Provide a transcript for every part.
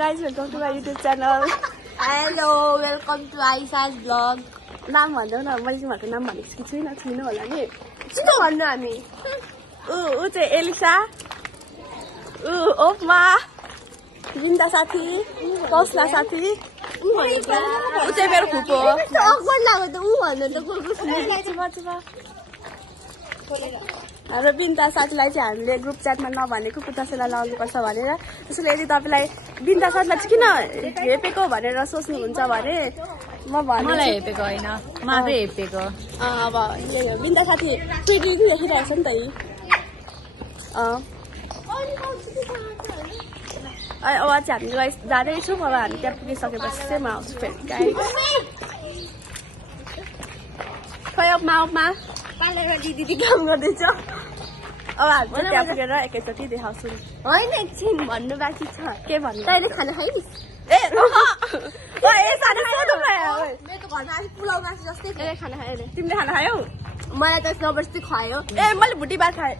guys, welcome to my YouTube channel. Hello, welcome to Aisha's vlog. नाम भन्नु न मैले तिमीहरुको नाम भनेको कि छुइनँ होला नि किन भन्नु हामी उ चाहिँ एलिसा ओपमा बिन्दा साथी कौसला साथी उ चाहिँ मेरो फुपू हो अकवर्ड लाग्यो त उ भन्नु त हाम्रो बिन्दा साथीलाई चाहिँ हामीले ग्रुप च्याटमा नभनेको कुटासेला लाउनुपर्छ भनेर त्यसैले यदि तपाईलाई बिन्दा साथीलाई चाहिँ किन हेपेको भनेर सोच्नुहुन्छ भने म भन्छु मलाई हेपेको हैन माफै हेपेको अब बिन्दा साथी प्रिटी देखिरहेछ नि त यी अब चाहिँ हामी जाँदैछौँ अब हामी त्यहाँ पुगिसकेपछि चाहिँ म आउँछु फेरि गाइमा दिदी काम गर्दैछ अब हामी त्यहाँ पुगेर एकैचोटि देखाउँछु होइन एकछिन भन्नु बाँकी छ के भन्नु तैँले खाना खाइस् खाना खायो तिमीले खाना खायौ मलाई त जबरजस्ती खुवायो मैले भुटी भात खाएँ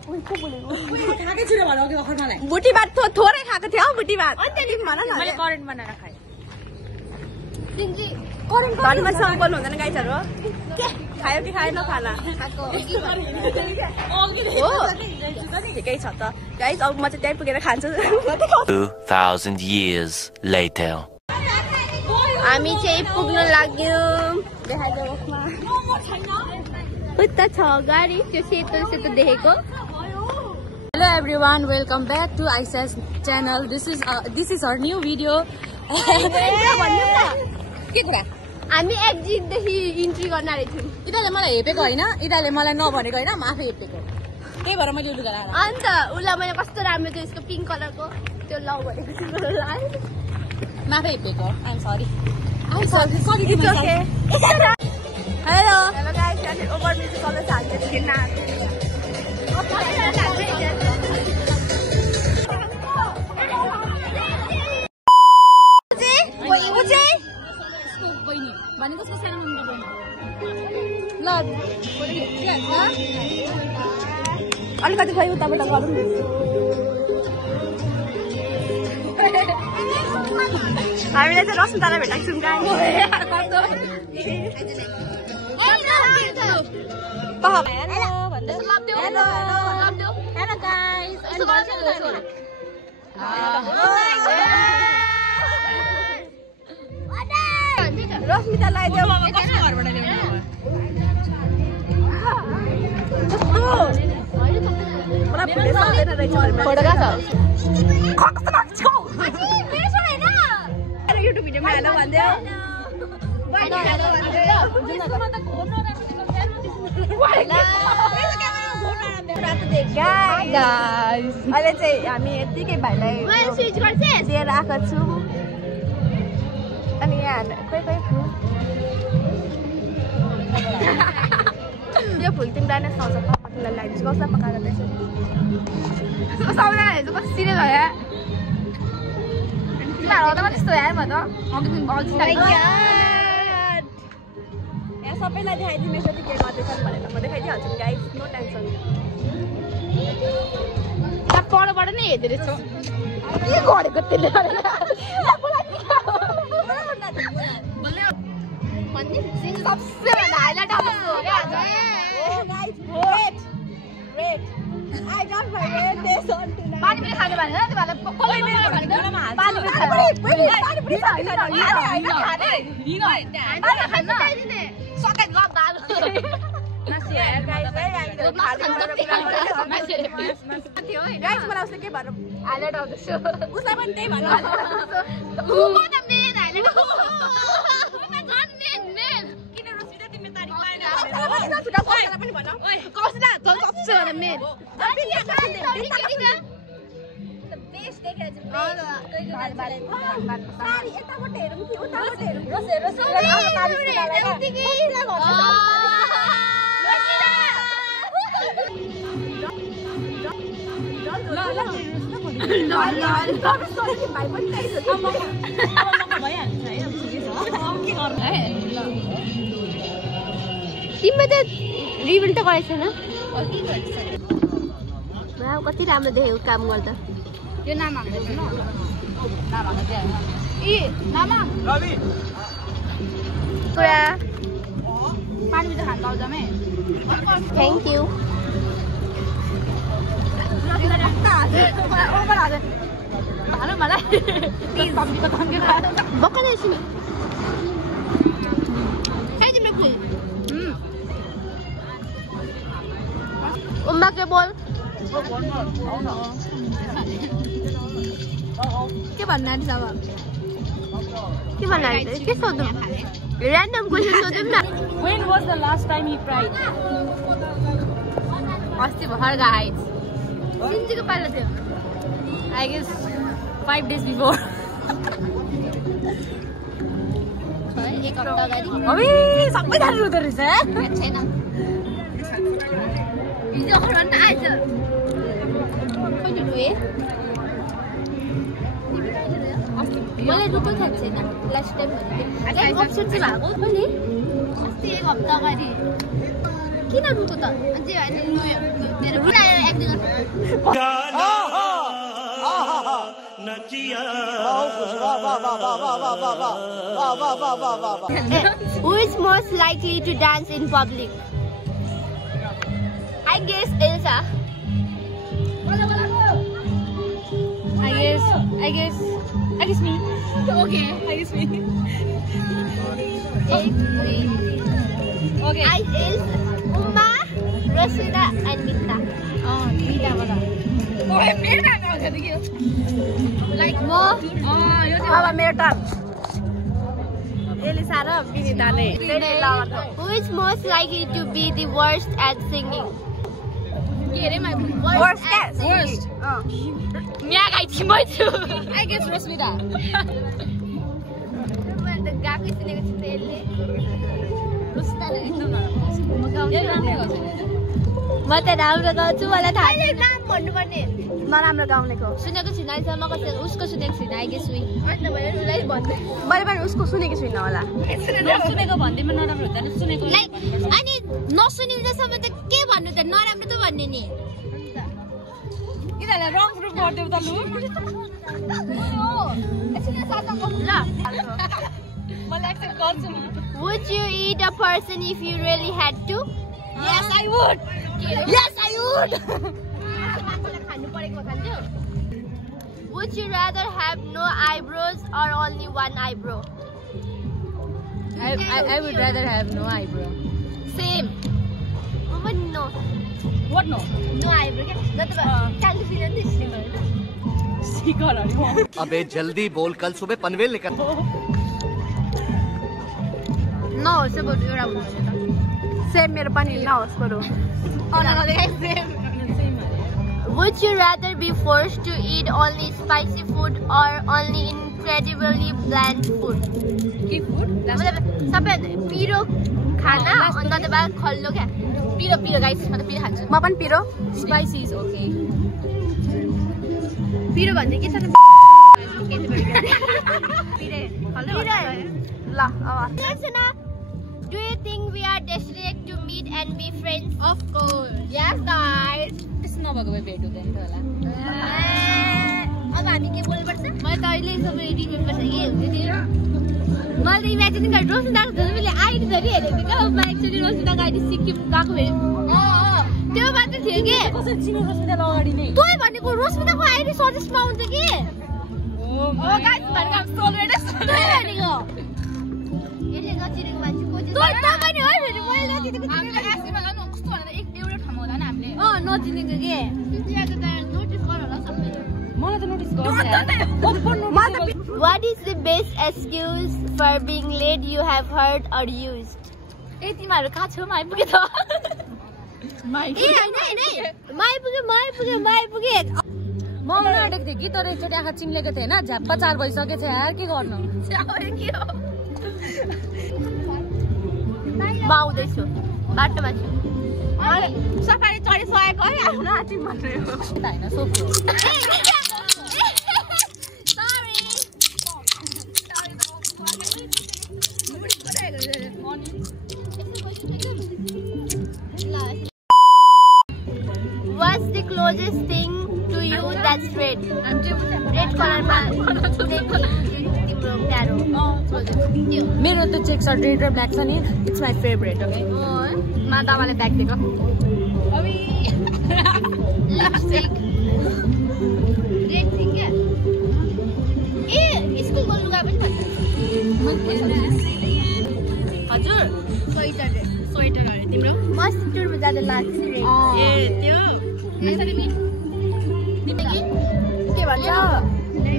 भुटी भात थोरै खाएको थियो हौ भुटी भात मैले करेन्ट बनाएर खाएँ घरमा सम्पल हुँदैन गाइसहरू खायो कि खाएन खाना ठिकै छ त गाइस अब म चाहिँ त्यहीँ पुगेर खान्छु 2000 years later हामी चाहिँ पुग्न लाग्यौँ उता छ गाडी त्यो सेतो सेतो देखेको Hello everyone, welcome back to Aisha's channel. This is our new video. के कुरा हामी एक्जिटदेखि इन्ट्री गर्न रहेछौँ इदाले मलाई हेपेको हैन इदाले मलाई नभनेको हैन म आफै हेपेको त्यही भएर मैले लुगा लगाएर अन्त उलाई मैले कस्तो राम्रो थियो यसको पिङ्क कलरको त्यो लौ भनेको छु म आफै हेपेको I am sorry It's okay. Hello guys, हामी ओभर ब्रिज चल्दै छ हामी खेल्न भनेको छ सानो मुन्डा ल अलिकति खै उताबाट गरौँ हामीले चाहिँ रसुनतालाई भेटाएको छौँ रश्मितालाई देऊ मलाई पुलिस आउँदैन रहेछ युट्युब भिडियोमा हेर्न भन्दै अहिले चाहिँ हामी यत्तिकै भाइलाई दिएर आएको छौँ अनि यहाँ कोही यो फुल तिमीलाई नै सुहाउँछ तिमीलाई लगाइदिन्छु कसलाई पकाएर त्यसो सबैजना कस्तो सिरियस भयो यहाँ सबैलाई देखाइदिने जति के गर्दैछन् भनेर म देखाइदिइहाल्छु नि गाइस नो टेन्सन त्यहाँ परबाट नै हेर्दो रहेछ के गरेको त्यसले सबसे हाइलाइट आउँछ हो क्या I don't forget this on tonight. पानी पनि खाने भनेर तिमीहरुले पानी तिमीले त रिभिल त गरेको छैन कति राम्रो देखेको काम गर्दा यो नाम हाल्दैछ न Thank you. Baka na siya. Hey, di mo po. Umbake bol. के भन्नु आँट्छ अब के भन्नु आँट्छ के सोध्नु र्यान्डम क्वेसन सोध्नु न When was the last time he cried? अस्ति भर्खर गाइस सिन्जीको पालो थियो I guess 5 days before. एक हप्ता अगाडि अबे सबैजना रुँदो रहेछ छैन हिजो खरन आएछ कहिले रुए मलाई रुको थाहा छैन लास्ट टाइम भनेको एक अप्सन चाहिँ भएको कहिले अस्ति एक हप्ता अगाडि किन रुको त अझै हैन रुयो मेरो रुलायो acting Who is most likely to dance in public? I guess Elsa. I guess me. Okay. I guess me. Okay. I is Uma, Rosita, and Nita. Oh, Nita wala. Oh, मेरो नाम आउँछ नि के लाइक म यो अब मेरो turn Elisa र विनिताले Who is most likely to be the worst at singing? के रे my वर्स्ट के worst. यहाँ गाइ थिए मै छु I guess Rosmita. मैले त गाएको सुनेको छु त्यसले Rosmita एकदम नराम्रो. म त राम्रो गाउँछु मलाई थाहा छैन नाम भन्नुपर्ने नराम्रो गाउनेको सुनेको छैन अहिलेसम्म कसैको उसको सुनेको छैन आई गेस वी अन्त मैले उसलाई भन्दै मैले पनि उसको सुनेको छुइनँ होला नसुनेको भन्दैमा नराम्रो हुँदैन सुनेको लाइक अनि नसुनिन्जेलसम्म त के भन्नु त नराम्रो त भन्ने नि यिनीहरूलाई रङ प्रुफ गरिदेऊ त लु ल मलाई एक्सेप्ट गर्छु म Would you eat a person if you really had to? Yes I would. Yes I would. Would you rather have no eyebrows or only one eyebrow? I would rather have no eyebrow. Same. But no. What no? No eyebrow. अबे जल्दी बोल call सुबह पनवेल निकल No, so good. You're out. Same मेरो पनि नहोस् बरु Would you rather be forced to eat only spicy food or only incredibly bland food? के food? मतलब सबै पिरो खाना अन्त त बाद खल्लो क्या पिरो पिरो गाइस म त पिरो खान्छु म पनि पिरो Spicy is okay. पिरो भन्दै के छ त ल अब Do you think we are destined to meet and be friends? Of course. Yes, guys. त्यस्तो नभएको भए भेट हुँदैन थियो होला. अब हामी के बोल्नुपर्छ मैले त अहिले सबै रिमेम्बर छ के हुन्छ नि मैले इमेजिन गरेँ रोशनीदाको झन् आइडी धरि हेरेको थिएँ क्या म एक्चुअली रोशनीदाको आइडी सिक्किम गएको भए त्यो मात्र थियो कि कसरी चिनो रश्मितालाई अगाडि नै तँ भनेको रोशनीदाको आइडी सजेस्टमा आउँछ कि गाइस भनेको हामी सोल्भेड भनेको यसले नचिनेको मान्छे को चाहिँ तँ पनि है फेरि मैले नचिनेको हामीले आशीर्वाद गर्नु कस्तो भनेर एउटा ठाउँमा होला नि हामीले नचिनेको के नोटिस गर होला सबैले मलाई त नोटिस गर्छ What is the best excuse for being late you have heard or used? ए तिमीहरु कहाँ छौ म आइपुगे त ए हैन माइपुगे म आउन आँटेको थिएँ कि तर एकचोटि आँखा चिन्लेको थिएन झ्याप्पा 4 भइसकेछ यार के गर्नु म आउँदैछु बाटोमा छु सफारी चढिसकेको है आफ्नो आँटिम भन्ने हो हैन सोध्छु What's the closest thing To you, that's red. Red कलरमा तिम्रो प्यारो मेरो त चेक सर्ट रेड र ब्ल्याक छ नि इट्स माई फेभरेट ओके मा दामाले ब्याग दिएको लिपस्टिक रेड थिङ क्या ए स्कुलको लुगा पनि भन्छ हजुर स्वेटर रेड स्वेटर अरे तिम्रो मस्त टुरमा जाँदा लाग्छ नि रेड ए त्यो के भन्छ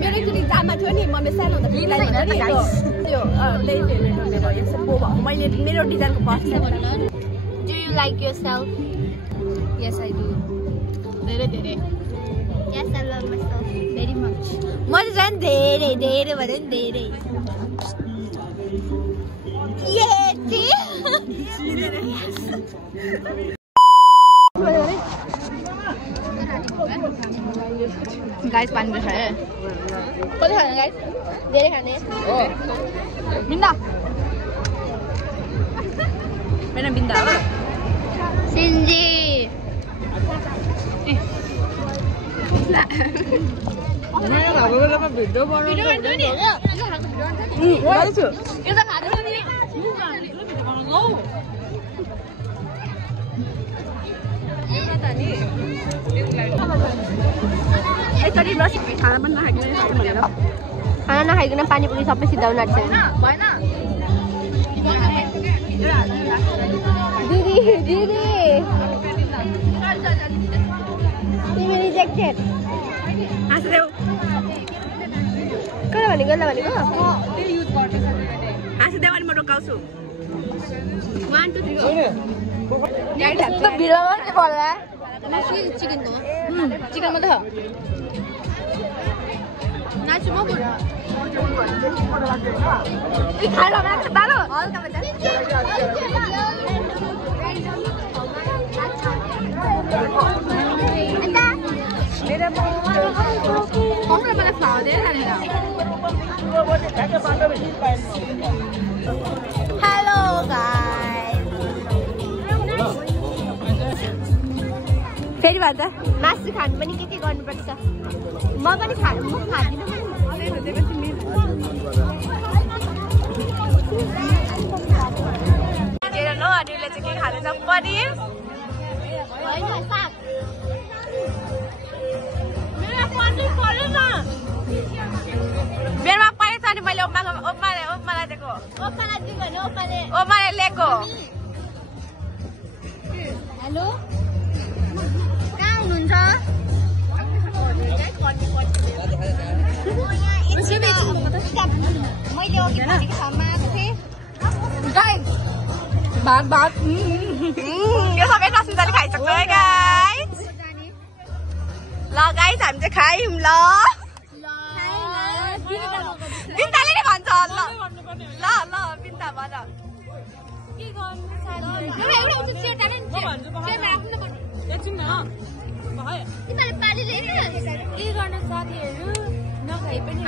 मेरो एकचोटि जामा थियो नि मम्मी सानो हुँदाखेरि त्यो त्यही फेभरेट हुने भयो मैले मेरो डिजाइनको first Do you like yourself? Yes, I do. धेरै धेरै Yes, I love myself very much. म चाहिँ झन् धेरै धेरै भने नि धेरै गाइस पानी खाए कति खाने गाइस धेरै खाने बिन्दा मेरो बिन्दा हो सिन्जी भिडियो गर्नु नि गर्छु यो त खाँदैन नि एकचोटि खाना पनि नखाइकन खाना नखाइकन पानीपुरी सबै सिद्धाउन आँट्छ दिदी दिदी तिमी रिजेक्टेड हाँस्देऊ कता भनेको हाँस्देऊ अनि म रोकाउँछु 1 2 3 भिडियोमा के पर्ला चिकन हो चिकन मात्रै हो नाच्छु म खाएर दालो मलाई फ्लावर धेरै खानेर हेलो गाइस फेरि भन्छ मासु खानु पनि के गर्नुपर्छ म पनि खादिनँ अनि चाहिँ के खाँदैछ पनिर मेरोमा परेछ अनि मैले ओप्मालाई दिएको ओप्माले ल्याएको हेलो कहाँ हुनुहुन्छ मैले अघि भनेको ठाउँमा आएको थिएँ भात यो सबै रसुन्दाले खाइसक्छ है गाइस ल गाइस हामी चाहिँ खायौँ ल बिन्ताले नै भन्छ ल बिन्ता भन के गर्न साथीहरू नखाइ पनि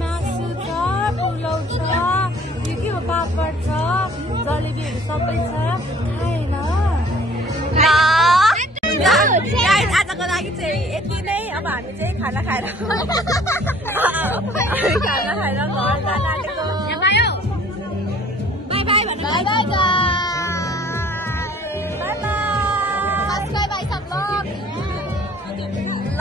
मासु छ पुलाउ छ के हो पापड छ जलेबीहरू सबै छ खाएन आजको लागि चाहिँ यति नै अब हामी चाहिँ खाना खाएर घर जान आँटेको बाई बाई भन्नु बाई बाई बाई बाई सब लोग ल